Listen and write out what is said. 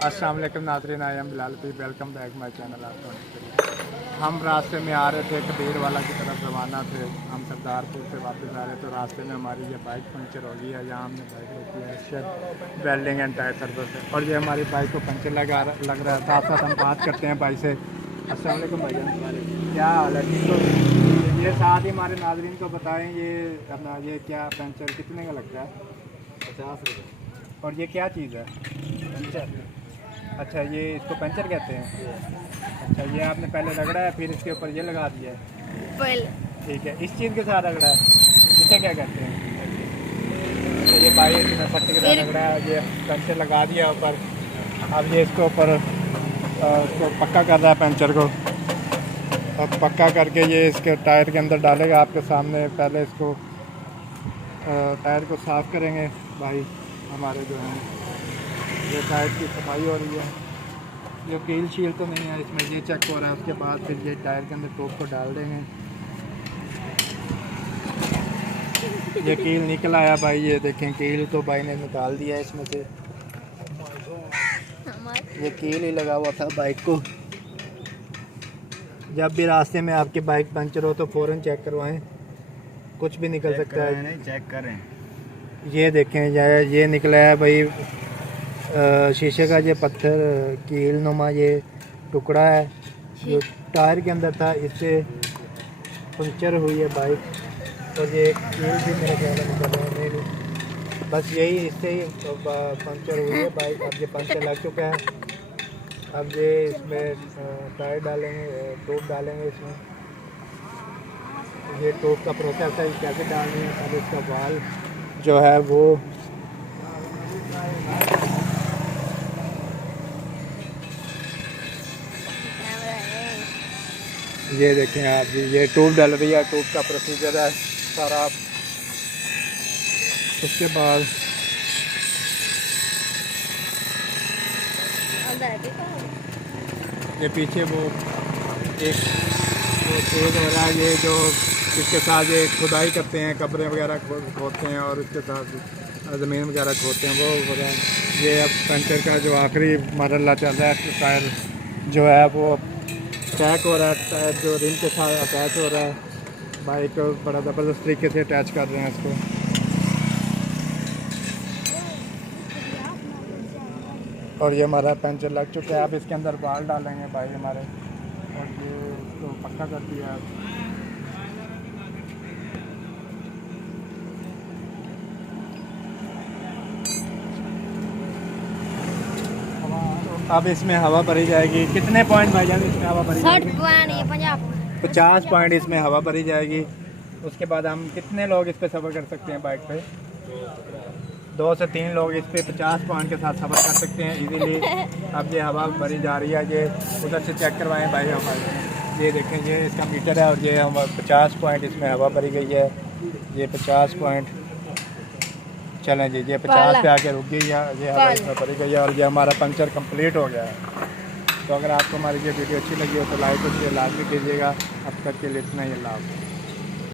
अस्सलाम वालेकुम नाज़रीन, I am Bilal P, welcome back my channel. आपको हम रास्ते में आ रहे थे कबीर वाला की तरफ रवाना थे। हम सरदारपुर से वापस आ रहे तो रास्ते में हमारी ये बाइक पंचर हो गई है। यहाँ हमने बाइक रोकी है shed welding and tyre service से, और ये हमारी बाइक को पंचर लग रहा है। साथ साथ हम बात करते हैं भाई से। अस्सलाम वालेकुम भाई, क्या हाल है? ठीक तो ये साथ ही हमारे नाज़रीन को बताएँ, ये अपना ये क्या पंचर कितने का लगता है? 50 रुपये। और ये क्या चीज़ है? पंचर। अच्छा, ये इसको पंचर कहते हैं। अच्छा, ये आपने पहले रगड़ा है फिर इसके ऊपर ये लगा दिया है? पहले। ठीक है, इस चीज़ के साथ रगड़ा है, इसे क्या कहते हैं? तो ये भाई इसमें पट्टी के साथ रगड़ा है, ये पंचर लगा दिया ऊपर। अब ये इसको ऊपर इसको पक्का कर रहा है पंचर को। अब पक्का करके ये इसके टायर के अंदर डालेगा आपके सामने। पहले इसको टायर को साफ़ करेंगे भाई हमारे जो हैं। ये टायर की सफाई हो रही है, ये कील शील तो नहीं है इसमें, ये चेक हो रहा है। उसके बाद फिर ये टायर के अंदर टोप को डाल देंगे। ये कील निकल आया भाई, ये देखें कील तो भाई ने निकाल दिया है इसमें से। ये कील ही लगा हुआ था बाइक को। जब भी रास्ते में आपकी बाइक पंचर हो तो फ़ौरन चेक करवाएं, कुछ भी निकल सकता है। नहीं चेक करें। ये देखें ये निकला है भाई शीशे का ये पत्थर कील नुमा ये टुकड़ा है जो टायर के अंदर था, इससे पंचर हुई है बाइक। और ये कील भी मेरे ख्याल में निकल रहा है, नहीं बस यही इससे ही पंचर हुई है बाइक। अब ये पंचर लग चुका है। अब ये इसमें टायर डालेंगे, टोप डालेंगे इसमें। ये टोप का प्रोसेस है, कैसे डालनी है। अब इसका वाल जो है वो ये देखें आप, ये ट्यूब डल रही है, ट्यूब का प्रोसीजर है सारा। उसके बाद ये पीछे वो एक तेज हो रहा है, ये जो इसके साथ ये खुदाई करते हैं, कब्रें वगैरह खोदते हैं और इसके साथ ज़मीन वगैरह खोदते हैं वो वगैरह। ये अब पंचर का जो आखिरी मरहला चल रहा है, टायर जो है वो अटैच हो रहा है, टायर जो रिम के साथ अटैच हो रहा है। बाइक को बड़ा ज़बरदस्त तरीके से अटैच कर रहे हैं इसको। और ये हमारा पंचर लग चुका है। अब इसके अंदर बाल डालेंगे भाई हमारे, और ये इसको पक्का कर दिया। अब इसमें हवा भरी जाएगी। कितने पॉइंट भाईजान इसमें हवा भरी जाएगी? 50 पॉइंट इसमें हवा भरी जाएगी। उसके बाद हम कितने लोग इस पे सफ़र कर सकते हैं बाइक पे? 2 से 3 लोग इस पे 50 पॉइंट के साथ सफ़र कर सकते हैं इजीली। अब ये हवा भरी जा रही है, ये उधर से चेक करवाएं भाई हमारे। ये देखें, ये इसका मीटर है और ये हम 50 पॉइंट इसमें हवा भरी गई है। ये 50 पॉइंट चलें जी, ये 50 पे आके रुक गई है, ये हवा इसमें भरी गई है और ये हमारा पंचर कंप्लीट हो गया है। तो अगर आपको हमारी ये वीडियो अच्छी लगी हो तो लाइक और शेयर लाजमी कीजिएगा। अब तक के लिए इतना ही, अल्लाह हाफ़िज़।